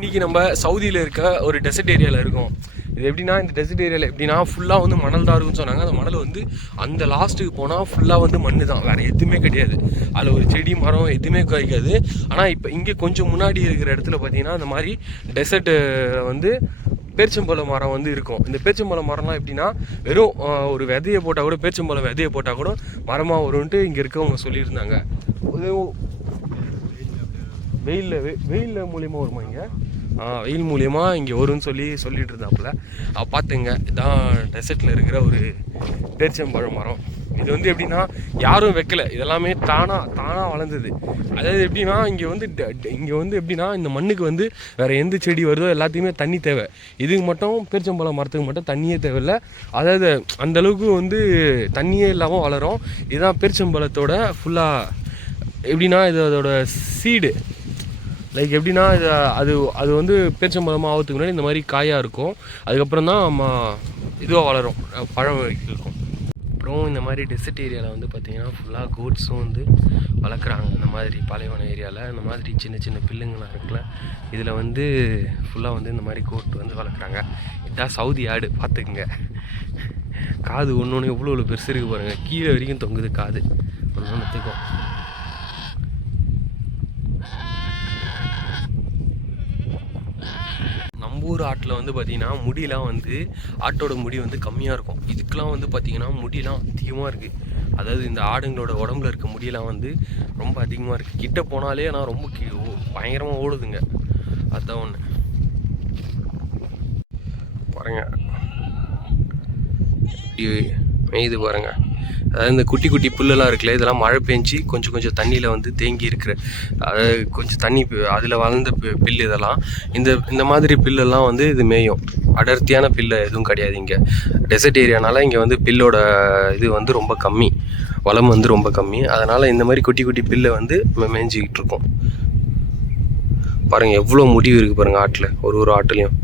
இன்றைக்கி நம்ம சவுதியில் இருக்க ஒரு டெசர்ட் ஏரியாவில் இருக்கோம். இது எப்படின்னா, இந்த டெசர்ட் ஏரியாவில் எப்படின்னா ஃபுல்லாக வந்து மணல் தான் இருக்குன்னு சொன்னாங்க. அந்த மணல் வந்து அந்த லாஸ்ட்டுக்கு போனால் ஃபுல்லாக வந்து மண் தான், வேறு எதுவுமே கிடையாது. அதில் ஒரு செடி மரம் எதுவுமே கிடைக்காது. ஆனால் இப்போ இங்கே கொஞ்சம் முன்னாடி இருக்கிற இடத்துல பார்த்தீங்கன்னா அந்த மாதிரி டெசர்ட்டு வந்து பேரிச்சம்பழம் மரம் வந்து இருக்கும். இந்த பேரிச்சம்பழம் மரம்லாம் எப்படின்னா வெறும் ஒரு விதையை போட்டால் கூட, பேரிச்சம்பழம் விதையை போட்டால் கூட மரமாக வரும்ன்ட்டு இங்கே இருக்கவங்க சொல்லியிருந்தாங்க. வெயிலில் மூலியமாக வருமா இங்கே? வெயில் மூலியமாக இங்கே வரும்னு சொல்லிட்டு இருந்தாப்புல. பார்த்துங்க, இதான் டெசர்ட்டில் இருக்கிற ஒரு பேரிச்சம்பழம் மரம். இது வந்து எப்படின்னா யாரும் வைக்கல, இதெல்லாமே தானாக வளர்ந்தது. அதாவது எப்படின்னா இங்கே வந்து எப்படின்னா இந்த மண்ணுக்கு வந்து வேறு எந்த செடி வருதோ எல்லாத்தையுமே தண்ணி தேவை. இதுக்கு மட்டும் பேரிச்சம்பழம் மரத்துக்கு மட்டும் தண்ணியே தேவையில்லை. அதாவது அந்தளவுக்கு வந்து தண்ணியே இல்லாமல் வளரும். இதுதான் பேரிச்சம்பழத்தோட ஃபுல்லாக எப்படின்னா இது அதோட சீடு. லைக் எப்படின்னா அது வந்து பேரிச்சம்பழமாக ஆகிறதுக்கு முன்னாடி இந்த மாதிரி காயாக இருக்கும். அதுக்கப்புறம் தான் இதுவாக வளரும், பழம் இருக்கும். அப்புறம் இந்த மாதிரி டெசர்ட் ஏரியாவில் வந்து பார்த்திங்கன்னா ஃபுல்லாக கோட்ஸும் வந்து வளர்க்குறாங்க. இந்த மாதிரி பாலைவன ஏரியாவில் இந்த மாதிரி சின்ன சின்ன பில்லுங்கள்லாம் இருக்குல்ல, இதில் வந்து ஃபுல்லாக வந்து இந்த மாதிரி கோட் வந்து வளர்க்குறாங்க. இதுதான் சவுதி ஆடு. பார்த்துக்குங்க, காது ஒன்று எவ்வளோ பெருசு இருக்குது பாருங்கள். கீழே வரைக்கும் தொங்குது காது ஒன்றுத்துக்கும். நம்ம ஊர் ஆட்டில் வந்து பார்த்திங்கன்னா முடியெலாம் வந்து ஆட்டோட முடி வந்து கம்மியாக இருக்கும். இதுக்கெலாம் வந்து பார்த்திங்கன்னா முடியெலாம் அதிகமாக இருக்குது. அதாவது இந்த ஆடுங்களோட உடம்புல இருக்க முடியெல்லாம் வந்து ரொம்ப அதிகமாக இருக்குது. கிட்ட போனாலே ஆனால் ரொம்ப பயங்கரமாக ஓடுதுங்க. அதுதான் ஒன்று பாருங்க, இப்படி மேய்து பாருங்கள். அதாவது இந்த குட்டி குட்டி புல்லெல்லாம் இருக்குல்ல, இதெல்லாம் மழை பெஞ்சு கொஞ்சம் தண்ணியில் வந்து தேங்கி இருக்கிற, அதாவது கொஞ்சம் தண்ணி அதில் வளர்ந்த பில்லு இதெல்லாம். இந்த மாதிரி பில்லெல்லாம் வந்து இது மேயும். அடர்த்தியான பில்லு எதுவும் கிடையாது. இங்கே டெசர்ட் ஏரியானால இங்கே வந்து பில்லோட இது வந்து ரொம்ப கம்மி, வளம் வந்து ரொம்ப கம்மி. அதனால் இந்த மாதிரி குட்டி குட்டி பில்லை வந்து மேய்ஞ்சிக்கிட்டு இருக்கோம். பாருங்கள் எவ்வளோ முடிவு இருக்குது பாருங்கள் ஆட்டில், ஒரு ஆட்டுலேயும்.